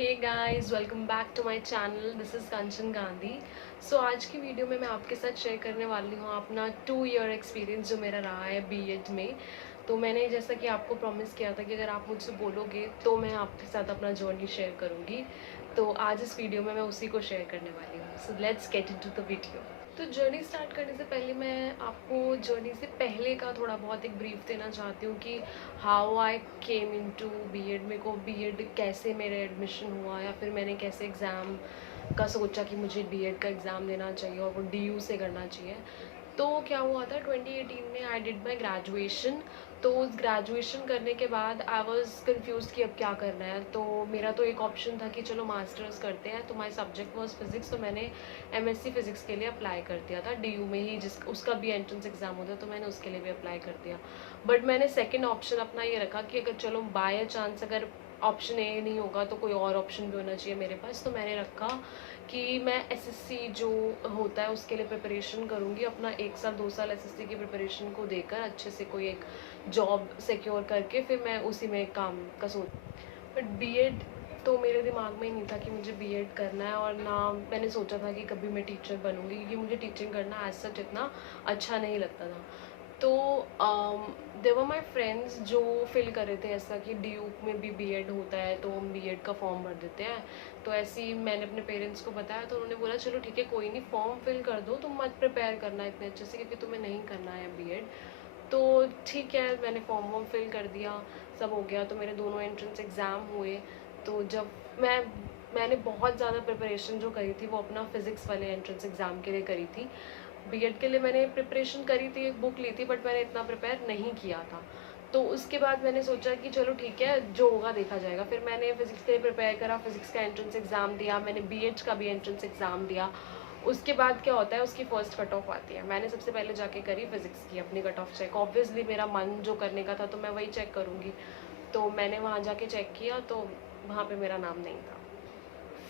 Hey guys, welcome back to my channel. This is Kanchan Gandhi. So आज की video में मैं आपके साथ शेयर करने वाली हूँ अपना 2 ईयर एक्सपीरियंस जो मेरा रहा है बीएड में। तो मैंने जैसा कि आपको प्रॉमिस किया था कि अगर आप मुझसे बोलोगे तो मैं आपके साथ अपना जर्नी शेयर करूँगी। तो आज इस वीडियो में मैं उसी को शेयर करने वाली हूँ। So let's get into the video. तो जर्नी स्टार्ट करने से पहले मैं आपको जर्नी से पहले का थोड़ा बहुत एक ब्रीफ देना चाहती हूँ कि how I came into BEd. मेरे को बीएड कैसे मेरे एडमिशन हुआ या फिर मैंने कैसे एग्ज़ाम का सोचा कि मुझे बीएड का एग्ज़ाम देना चाहिए और वो डीयू से करना चाहिए। तो क्या हुआ था 2018 में आई डिड माई ग्रेजुएशन। तो उस ग्रेजुएशन करने के बाद आई वॉज कन्फ्यूज कि अब क्या करना है। तो मेरा तो एक ऑप्शन था कि चलो मास्टर्स करते हैं। तो माई सब्जेक्ट वॉज फिज़िक्स, तो मैंने एमएससी फिज़िक्स के लिए अप्लाई कर दिया था डीयू में ही, जिस उसका भी एंट्रेंस एग्ज़ाम होता है, तो मैंने उसके लिए भी अप्लाई कर दिया। बट मैंने सेकेंड ऑप्शन अपना ये रखा कि अगर चलो बाय चांस अगर ऑप्शन ए नहीं होगा तो कोई और ऑप्शन भी होना चाहिए मेरे पास। तो मैंने रखा कि मैं एसएससी जो होता है उसके लिए प्रिपरेशन करूँगी, अपना 1 साल 2 साल एसएससी की प्रिपरेशन को देकर अच्छे से कोई एक जॉब सिक्योर करके फिर मैं उसी में काम का सोच। बट बीएड तो मेरे दिमाग में ही नहीं था कि मुझे बीएड करना है, और ना मैंने सोचा था कि कभी मैं टीचर बनूंगी, क्योंकि मुझे टीचिंग करना एज सच इतना अच्छा नहीं लगता था। तो देवर माई फ्रेंड्स जो फिल कर रहे थे ऐसा कि ड्यूक में भी बीएड होता है तो हम बीएड का फॉर्म भर देते हैं। तो ऐसे ही मैंने अपने पेरेंट्स को बताया, तो उन्होंने बोला चलो ठीक है कोई नहीं, फॉर्म फिल कर दो, तुम मत प्रिपेयर करना इतने अच्छे से क्योंकि तुम्हें नहीं करना है बीएड। तो ठीक है, मैंने फॉर्म वॉर्म फिल कर दिया, सब हो गया। तो मेरे दोनों एंट्रेंस एग्ज़ाम हुए। तो जब मैंने बहुत ज़्यादा प्रिपरेशन जो करी थी वो अपना फ़िज़िक्स वाले एंट्रेंस एग्ज़ाम के लिए करी थी। बीएड के लिए मैंने प्रिपरेशन करी थी, एक बुक ली थी, बट मैंने इतना प्रिपेयर नहीं किया था। तो उसके बाद मैंने सोचा कि चलो ठीक है, जो होगा देखा जाएगा। फिर मैंने फ़िज़िक्स के लिए प्रिपेयर करा, फ़िज़िक्स का एंट्रेंस एग्ज़ाम दिया, मैंने बीएड का भी एंट्रेंस एग्ज़ाम दिया। उसके बाद क्या होता है, उसकी फ़र्स्ट कट ऑफ आती है। मैंने सबसे पहले जाके करी फ़िज़िक्स की अपनी कट ऑफ चेक। ऑब्वियसली मेरा मन जो करने का था तो मैं वही चेक करूँगी। तो मैंने वहाँ जाके चेक किया तो वहाँ पे मेरा नाम नहीं था।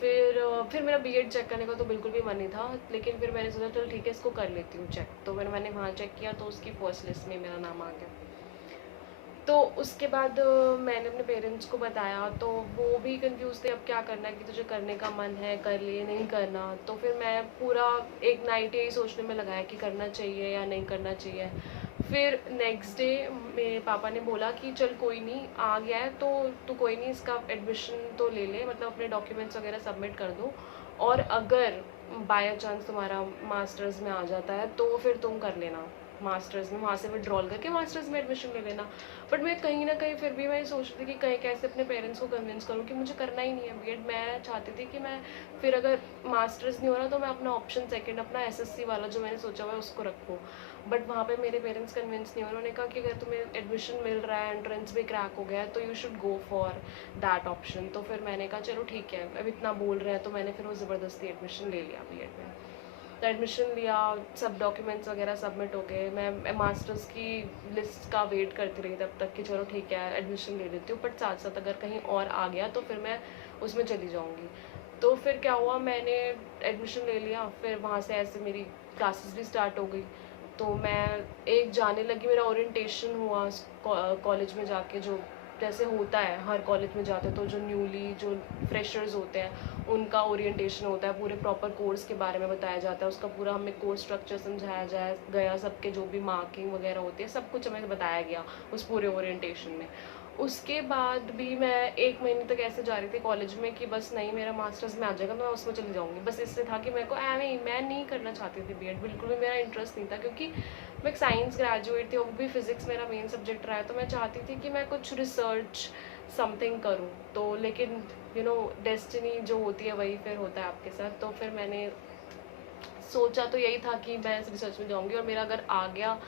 फिर मेरा बीएड चेक करने का तो बिल्कुल भी मन नहीं था, लेकिन फिर मैंने सोचा चल ठीक है इसको कर लेती हूँ चेक। तो मैंने वहाँ चेक किया तो उसकी फ़र्स्ट लिस्ट में मेरा नाम आ गया। तो उसके बाद मैंने अपने पेरेंट्स को बताया, तो वो भी कंफ्यूज थे अब क्या करना है, कि तुझे करने का मन है कर ले, नहीं करना। तो फिर मैं पूरा एक नाइट यही सोचने में लगाया कि करना चाहिए या नहीं करना चाहिए। फिर नेक्स्ट डे मेरे पापा ने बोला कि चल कोई नहीं, आ गया है तो तू कोई नहीं, इसका एडमिशन तो ले ले, मतलब अपने डॉक्यूमेंट्स वगैरह सबमिट कर दो, और अगर बाय चांस तुम्हारा मास्टर्स में आ जाता है तो फिर तुम कर लेना मास्टर्स में, वहाँ से विड्रॉल करके मास्टर्स में एडमिशन ले लेना। बट मैं कहीं ना कहीं फिर भी मैं सोच रही थी कि कहीं कैसे अपने पेरेंट्स को कन्विंस करूँ कि मुझे करना ही नहीं है बीएड। मैं चाहती थी कि मैं फिर अगर मास्टर्स नहीं हो रहा तो मैं अपना ऑप्शन सेकंड, अपना एसएससी वाला जो मैंने सोचा हुआ है उसको रखूँ। बट वहाँ पे मेरे पेरेंट्स कन्विंस नहीं हुए। उन्होंने कहा कि अगर तुम्हें एडमिशन मिल रहा है, एंट्रेंस भी क्रैक हो गया है, तो you should go for that option. तो फिर मैंने कहा चलो ठीक है, अब इतना बोल रहे हैं तो मैंने फिर वो ज़बरदस्ती एडमिशन ले लिया बीएड में। तो एडमिशन लिया, सब डॉक्यूमेंट्स वगैरह सबमिट हो गए। मैं मास्टर्स की लिस्ट का वेट करती रही तब तक कि चलो ठीक है एडमिशन ले लेती हूँ, बट साथ साथ अगर कहीं और आ गया तो फिर मैं उसमें चली जाऊँगी। तो फिर क्या हुआ, मैंने एडमिशन ले लिया, फिर वहाँ से ऐसे मेरी क्लासेस भी स्टार्ट हो गई। तो मैं एक जाने लगी, मेरा ओरिएंटेशन हुआ कॉलेज में जाके, जो जैसे होता है हर कॉलेज में जाते तो जो न्यूली जो फ्रेशर्स होते हैं उनका ओरिएंटेशन होता है, पूरे प्रॉपर कोर्स के बारे में बताया जाता है, उसका पूरा हमें कोर्स स्ट्रक्चर समझाया गया, सबके जो भी मार्किंग वगैरह होती है सब कुछ हमें बताया गया उस पूरे ओरिएंटेशन में। उसके बाद भी मैं 1 महीने तक ऐसे जा रही थी कॉलेज में कि बस नहीं मेरा मास्टर्स में आ जाएगा तो मैं उसमें चली जाऊँगी। बस इससे था कि मेरे को मैं नहीं करना चाहती थी बीएड, बिल्कुल भी मेरा इंटरेस्ट नहीं था, क्योंकि मैं एक साइंस ग्रेजुएट थी और भी फिज़िक्स मेरा मेन सब्जेक्ट रहा है। तो मैं चाहती थी कि मैं कुछ रिसर्च समथिंग करूँ। तो लेकिन डेस्टिनी जो होती है वही फिर होता है आपके साथ। तो फिर मैंने सोचा तो यही था कि मैं रिसर्च में जाऊँगी और मेरा अगर आ गया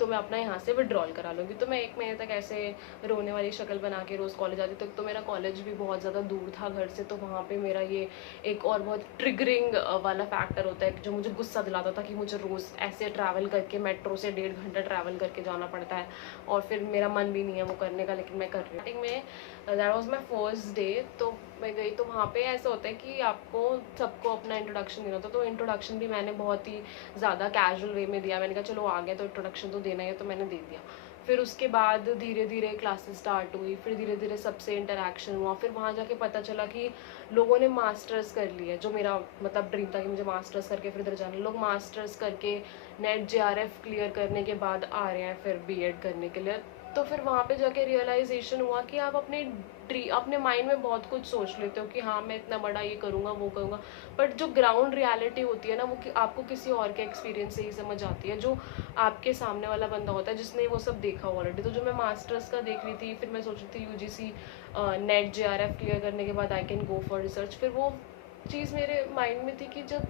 तो मैं अपना यहाँ से विड्रॉल करा लूँगी। तो मैं 1 महीने तक ऐसे रोने वाली शक्ल बना के रोज़ कॉलेज आती थी। तो मेरा कॉलेज भी बहुत ज़्यादा दूर था घर से, तो वहाँ पे मेरा ये एक और बहुत ट्रिगरिंग वाला फैक्टर होता है जो मुझे गुस्सा दिलाता था कि मुझे रोज़ ऐसे ट्रैवल करके मेट्रो से 1.5 घंटा ट्रैवल करके जाना पड़ता है, और फिर मेरा मन भी नहीं है वो करने का, लेकिन मैं कर रही हूँ। में that was my first day. तो मैं गई तो वहाँ पे ऐसा होता है कि आपको सबको अपना इंट्रोडक्शन देना होता है। तो इंट्रोडक्शन भी मैंने बहुत ही ज़्यादा कैजुअल वे में दिया। मैंने कहा चलो आ गया तो इंट्रोडक्शन तो देना ही है, तो मैंने दे दिया। फिर उसके बाद धीरे धीरे क्लासेस स्टार्ट हुई, फिर धीरे धीरे सबसे इंटरेक्शन हुआ, फिर वहाँ जाके पता चला कि लोगों ने मास्टर्स कर लिया, जो मेरा मतलब ड्रीम था कि मुझे मास्टर्स करके फिर इधर जाना। लोग मास्टर्स करके नेट JRF क्लियर करने के बाद आ रहे हैं फिर BEd करने के लिए। तो फिर वहाँ पे जाके रियलाइजेशन हुआ कि आप अपने माइंड में बहुत कुछ सोच लेते हो कि हाँ मैं इतना बड़ा ये करूँगा वो करूँगा, बट जो ग्राउंड रियलिटी होती है ना वो आपको किसी और के एक्सपीरियंस से ही समझ आती है, जो आपके सामने वाला बंदा होता है जिसने वो सब देखा हुआ ऑलरेडी। तो जो मैं मास्टर्स का देख रही थी, फिर मैं सोच रही थी UGC नेट JRF क्लियर करने के बाद I can go for research, फिर वो चीज़ मेरे माइंड में थी कि जब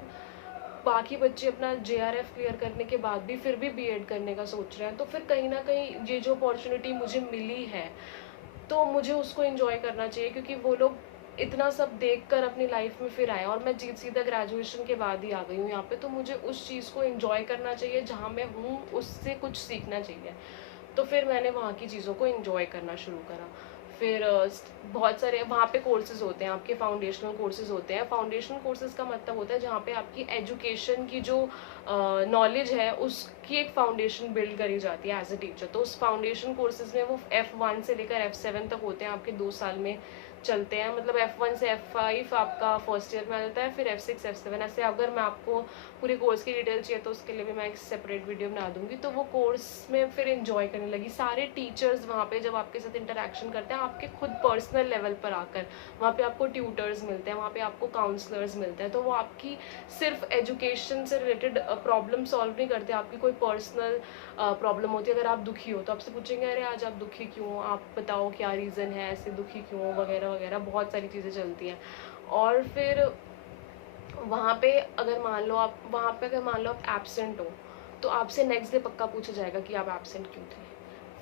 बाकी बच्चे अपना JRF क्लियर करने के बाद भी फिर भी BEd करने का सोच रहे हैं, तो फिर कहीं ना कहीं ये जो अपॉर्चुनिटी मुझे मिली है तो मुझे उसको एंजॉय करना चाहिए, क्योंकि वो लोग इतना सब देख कर अपनी लाइफ में फिर आए और मैं सीधा ग्रेजुएशन के बाद ही आ गई हूँ यहाँ पे। तो मुझे उस चीज़ को एंजॉय करना चाहिए, जहाँ मैं हूँ उससे कुछ सीखना चाहिए। तो फिर मैंने वहाँ की चीज़ों को एंजॉय करना शुरू करा। फिर बहुत सारे वहाँ पे कोर्सेज होते हैं, आपके फाउंडेशनल कोर्सेज होते हैं। फाउंडेशनल कोर्सेज का मतलब होता है जहाँ पे आपकी एजुकेशन की जो नॉलेज है उसकी एक फाउंडेशन बिल्ड करी जाती है एज ए टीचर। तो उस फाउंडेशन कोर्सेज में वो F1 से लेकर F7 तक होते हैं, आपके 2 साल में चलते हैं। मतलब F1 से F5 आपका फर्स्ट ईयर में आ जाता है, फिर F6 F7 ऐसे। अगर मैं आपको पूरे कोर्स की डिटेल चाहिए तो उसके लिए भी मैं एक सेपरेट वीडियो बना दूंगी। तो वो कोर्स में फिर एंजॉय करने लगी। सारे टीचर्स वहाँ पे जब आपके साथ इंटरेक्शन करते हैं आपके खुद पर्सनल लेवल पर आकर, वहाँ पे आपको ट्यूटर्स मिलते हैं, वहाँ पे आपको काउंसलर्स मिलते हैं। तो वो आपकी सिर्फ एजुकेशन से रिलेटेड प्रॉब्लम सॉल्व नहीं करते, आपकी कोई पर्सनल प्रॉब्लम होती है। अगर आप दुखी हो तो आपसे पूछेंगे अरे आज आप दुखी क्यों हो, आप बताओ क्या रीज़न है, ऐसे दुखी क्यों हो, वगैरह वगैरह बहुत सारी चीज़ें चलती हैं। और फिर वहाँ पे अगर मान लो आप एब्सेंट हो तो आपसे नेक्स्ट डे पक्का पूछा जाएगा कि आप एब्सेंट क्यों थे।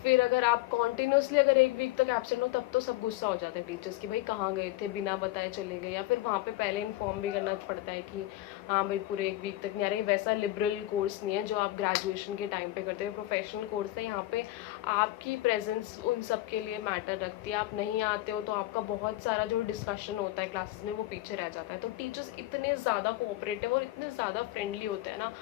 फिर अगर आप कॉन्टिन्यूसली अगर 1 वीक तक एब्सेंट हो तब तो सब गुस्सा हो जाता है टीचर्स कि भाई कहाँ गए थे, बिना बताए चले गए। या फिर वहाँ पे पहले इन्फॉर्म भी करना पड़ता है कि हाँ भाई पूरे 1 वीक तक नहीं आ रहे। वैसा लिबरल कोर्स नहीं है जो आप ग्रेजुएशन के टाइम पे करते हो, प्रोफेशनल कोर्स है। यहाँ पे आपकी प्रेजेंस उन सब के लिए मैटर रखती है। आप नहीं आते हो तो आपका बहुत सारा जो डिस्कशन होता है क्लासेस में वो पीछे रह जाता है। तो टीचर्स इतने ज़्यादा कोऑपरेटिव और इतने ज़्यादा फ्रेंडली होते हैं ना,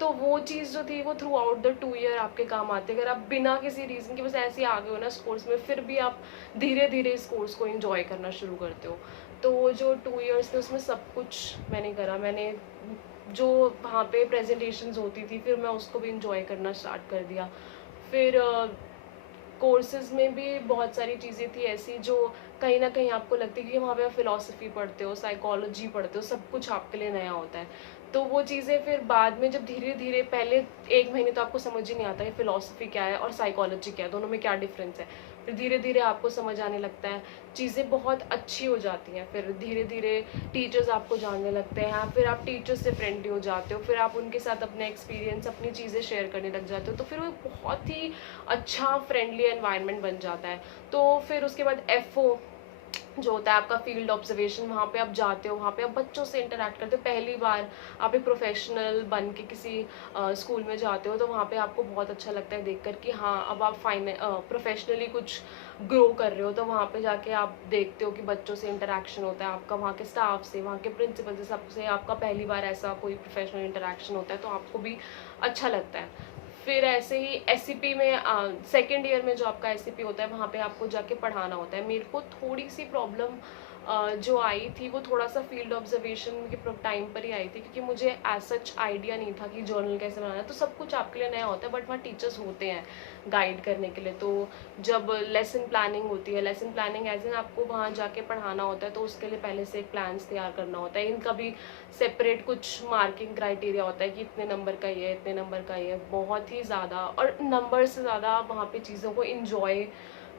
तो वो चीज़ जो थी वो थ्रू आउट द 2 ईयर आपके काम आती है। अगर आप बिना किसी रीज़न के बस ऐसे ही आ गए हो ना इस कोर्स में, फिर भी आप धीरे धीरे इस कोर्स को एंजॉय करना शुरू करते हो। तो वो जो 2 ईयर्स थे उसमें सब कुछ मैंने करा। मैंने जो वहाँ पे प्रेजेंटेशंस होती थी फिर मैं उसको भी इंजॉय करना स्टार्ट कर दिया। फिर कोर्सेज़ में भी बहुत सारी चीज़ें थी ऐसी जो कहीं ना कहीं आपको लगती है कि वहाँ पे आप फ़िलॉसफी पढ़ते हो, साइकोलॉजी पढ़ते हो, सब कुछ आपके लिए नया होता है। तो वो चीज़ें फिर बाद में जब धीरे धीरे, पहले 1 महीने तो आपको समझ ही नहीं आता है फ़िलॉसफी क्या है और साइकोलॉजी क्या है, दोनों में क्या डिफरेंस है। फिर धीरे धीरे आपको समझ आने लगता है, चीज़ें बहुत अच्छी हो जाती हैं। फिर धीरे धीरे टीचर्स आपको जानने लगते हैं, फिर आप टीचर्स से फ्रेंडली हो जाते हो, फिर आप उनके साथ अपने एक्सपीरियंस अपनी चीज़ें शेयर करने लग जाते हो। तो फिर वो बहुत ही अच्छा फ्रेंडली एनवायरनमेंट बन जाता है। तो फिर उसके बाद FO जो होता है आपका फील्ड ऑब्जर्वेशन, वहाँ पे आप जाते हो, वहाँ पे आप बच्चों से इंटरेक्ट करते हो। पहली बार आप एक प्रोफेशनल बन के किसी स्कूल में जाते हो तो वहाँ पे आपको बहुत अच्छा लगता है देखकर कि हाँ अब आप प्रोफेशनली कुछ ग्रो कर रहे हो। तो वहाँ पे जाके आप देखते हो कि बच्चों से इंटरेक्शन होता है आपका, वहाँ के स्टाफ से, वहाँ के प्रिंसिपल से, सबसे आपका पहली बार ऐसा कोई प्रोफेशनल इंटरेक्शन होता है तो आपको भी अच्छा लगता है। फिर ऐसे ही SCP में सेकेंड ईयर में जो आपका SCP होता है वहाँ पे आपको जाके पढ़ाना होता है। मेरे को थोड़ी सी प्रॉब्लम जो आई थी वो थोड़ा सा फील्ड ऑब्जर्वेशन के टाइम पर ही आई थी, क्योंकि मुझे एज सच आइडिया नहीं था कि जर्नल कैसे बनाना है। तो सब कुछ आपके लिए नया होता है, बट वहाँ टीचर्स होते हैं गाइड करने के लिए। तो जब लेसन प्लानिंग होती है, लेसन प्लानिंग एज इन आपको वहाँ जाके पढ़ाना होता है, तो उसके लिए पहले से एक प्लान्स तैयार करना होता है। इनका भी सेपरेट कुछ मार्किंग क्राइटेरिया होता है कि इतने नंबर का ही है, इतने नंबर का ही है। बहुत ही ज़्यादा, और नंबर से ज़्यादा आप वहाँ पे चीज़ों को इंजॉय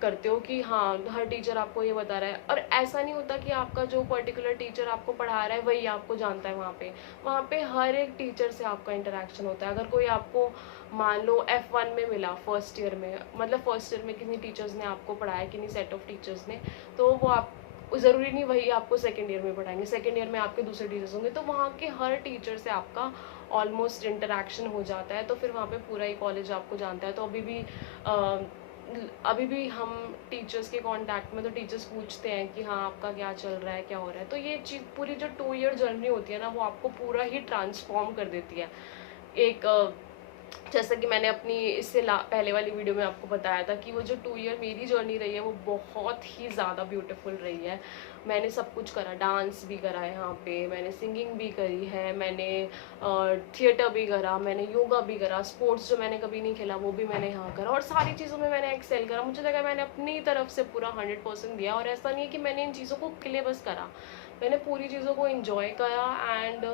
करते हो कि हाँ हर टीचर आपको ये बता रहा है। और ऐसा नहीं होता कि आपका जो पर्टिकुलर टीचर आपको पढ़ा रहा है वही आपको जानता है। वहाँ पे हर एक टीचर से आपका इंटरेक्शन होता है। अगर कोई आपको मान लो F1 में मिला फर्स्ट ईयर में, मतलब फर्स्ट ईयर में किन्हीं टीचर्स ने आपको पढ़ाया, किन्हीं सेट ऑफ टीचर्स ने, तो वो आप ज़रूरी नहीं वही आपको सेकेंड ईयर में पढ़ाएंगे, सेकेंड ईयर में आपके दूसरे टीचर्स होंगे। तो वहाँ के हर टीचर से आपका ऑलमोस्ट इंटरेक्शन हो जाता है। तो फिर वहाँ पे पूरा ही कॉलेज आपको जानता है। तो अभी भी हम टीचर्स के कांटेक्ट में, तो टीचर्स पूछते हैं कि हाँ आपका क्या चल रहा है, क्या हो रहा है। तो ये चीज़ पूरी जो 2 ईयर जर्नी होती है ना वो आपको पूरा ही ट्रांसफॉर्म कर देती है। एक जैसा कि मैंने अपनी इससे पहले वाली वीडियो में आपको बताया था कि वो जो 2 ईयर मेरी जर्नी रही है वो बहुत ही ज़्यादा ब्यूटीफुल रही है। मैंने सब कुछ करा, डांस भी करा है यहाँ पे, मैंने सिंगिंग भी करी है, मैंने थिएटर भी करा, मैंने योगा भी करा, स्पोर्ट्स जो मैंने कभी नहीं खेला वो भी मैंने यहाँ करा, और सारी चीज़ों में मैंने एक्सेल करा। मुझे लगा मैंने अपनी तरफ से पूरा 100% दिया, और ऐसा नहीं है कि मैंने इन चीज़ों को के लिए बस करा, मैंने पूरी चीज़ों को इंजॉय करा, एंड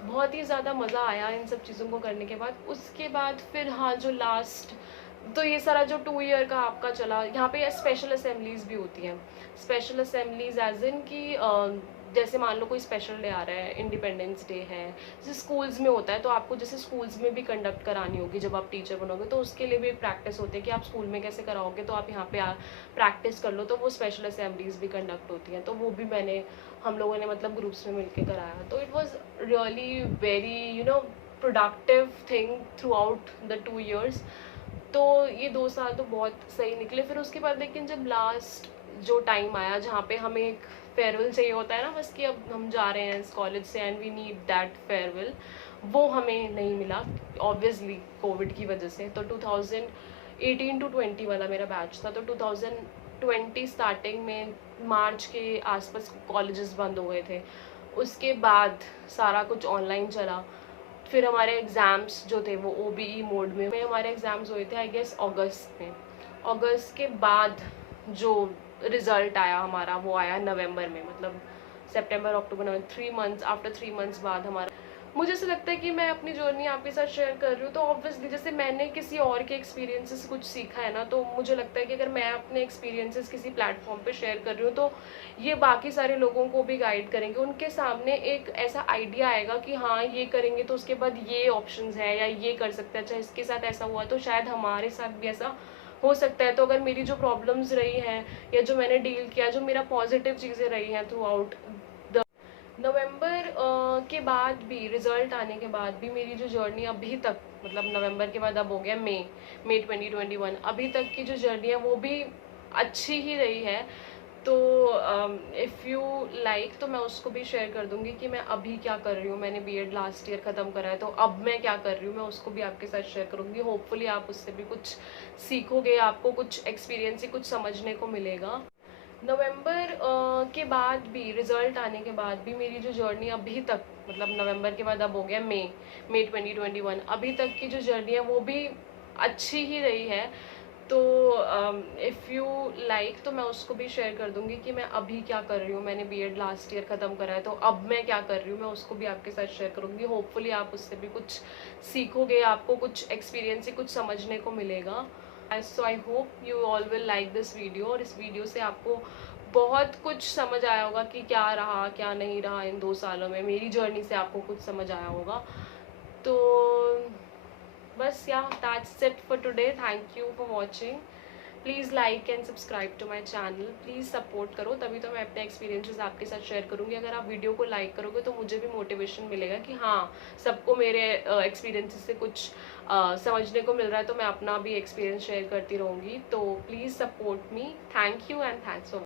बहुत ही ज़्यादा मज़ा आया इन सब चीज़ों को करने के बाद। उसके बाद फिर हाँ, जो लास्ट, तो ये सारा जो 2 ईयर का आपका चला, यहाँ पे स्पेशल असेंबलीज़ भी होती हैं। स्पेशल असेंबलीज़ एज इन कि जैसे मान लो कोई स्पेशल डे आ रहा है, इंडिपेंडेंस डे है, जैसे स्कूल्स में होता है, तो आपको जैसे स्कूल्स में भी कंडक्ट करानी होगी जब आप टीचर बनोगे, तो उसके लिए भी एक प्रैक्टिस होती है कि आप स्कूल में कैसे कराओगे, तो आप यहाँ पे प्रैक्टिस कर लो, तो वो स्पेशल असेंबलीज़ भी कंडक्ट होती हैं। तो वो भी हम लोगों ने मतलब ग्रुप्स में मिलके कराया, तो it was really very productive thing through out the 2 years. तो ये 2 साल तो बहुत सही निकले। फिर उसके बाद लेकिन जब लास्ट जो टाइम आया जहाँ पे हमें एक फेयरवेल चाहिए होता है ना, बस कि अब हम जा रहे हैं इस कॉलेज से and we need that farewell, वो हमें नहीं मिला ऑब्वियसली कोविड की वजह से। तो 2018 टू 20 वाला मेरा बैच था, तो 2020 स्टार्टिंग में मार्च के आसपास कॉलेजेस बंद हो गए थे। उसके बाद सारा कुछ ऑनलाइन चला। फिर हमारे एग्ज़ाम्स जो थे वो OBE मोड में हमारे एग्ज़ाम्स हुए थे आई गेस अगस्त में। अगस्त के बाद जो रिज़ल्ट आया हमारा वो आया नवंबर में, मतलब सितंबर अक्टूबर नवंबर, 3 मंथ्स, आफ्टर 3 मंथ्स बाद हमारा। मुझे ऐसा लगता है कि मैं अपनी जर्नी आपके साथ शेयर कर रही हूँ, तो ऑब्वियसली जैसे मैंने किसी और के एक्सपीरियंसेस कुछ सीखा है ना, तो मुझे लगता है कि अगर मैं अपने एक्सपीरियंसेस किसी प्लेटफॉर्म पे शेयर कर रही हूँ, तो ये बाकी सारे लोगों को भी गाइड करेंगे, उनके सामने एक ऐसा आइडिया आएगा कि हाँ ये करेंगे तो उसके बाद ये ऑप्शंस है, या ये कर सकते हैं, अच्छा इसके साथ ऐसा हुआ तो शायद हमारे साथ भी ऐसा हो सकता है। तो अगर मेरी जो प्रॉब्लम्स रही हैं या जो मैंने डील किया, जो मेरा पॉजिटिव चीज़ें रही हैं थ्रू आउट नवंबर के बाद भी, रिज़ल्ट आने के बाद भी मेरी जो जर्नी अभी तक, मतलब नवंबर के बाद अब हो गया मई 2021, अभी तक की जो जर्नी है वो भी अच्छी ही रही है। तो इफ़ यू लाइक तो मैं उसको भी शेयर कर दूंगी कि मैं अभी क्या कर रही हूँ। मैंने बीएड लास्ट ईयर ख़त्म करा है, तो अब मैं क्या कर रही हूँ मैं उसको भी आपके साथ शेयर करूँगी। होपफुली आप उससे भी कुछ सीखोगे, आपको कुछ एक्सपीरियंस ही कुछ समझने को मिलेगा। नवंबर के बाद भी, रिज़ल्ट आने के बाद भी मेरी जो जर्नी अभी तक, मतलब नवंबर के बाद अब हो गया मई 2021, अभी तक की जो जर्नी है वो भी अच्छी ही रही है। तो इफ़ यू लाइक तो मैं उसको भी शेयर कर दूंगी कि मैं अभी क्या कर रही हूँ। मैंने बीएड लास्ट ईयर ख़त्म करा है, तो अब मैं क्या कर रही हूँ मैं उसको भी आपके साथ शेयर करूँगी। होपफुली आप उससे भी कुछ सीखोगे, आपको कुछ एक्सपीरियंस ही कुछ समझने को मिलेगा। So I hope you all will like this video, और इस वीडियो से आपको बहुत कुछ समझ आया होगा कि क्या रहा क्या नहीं रहा इन 2 सालों में। मेरी जर्नी से आपको कुछ समझ आया होगा। तो बस yeah that's it for today. Thank you for watching. Please like and subscribe to my channel. Please support करो, तभी तो मैं अपने एक्सपीरियंसेस आपके साथ शेयर करूँगी। अगर आप वीडियो को लाइक करोगे तो मुझे भी मोटिवेशन मिलेगा कि हाँ, सबको मेरे एक्सपीरियंसेस से कुछ समझने को मिल रहा है, तो मैं अपना भी एक्सपीरियंस शेयर करती रहूँगी। तो please support me. Thank you and thanks for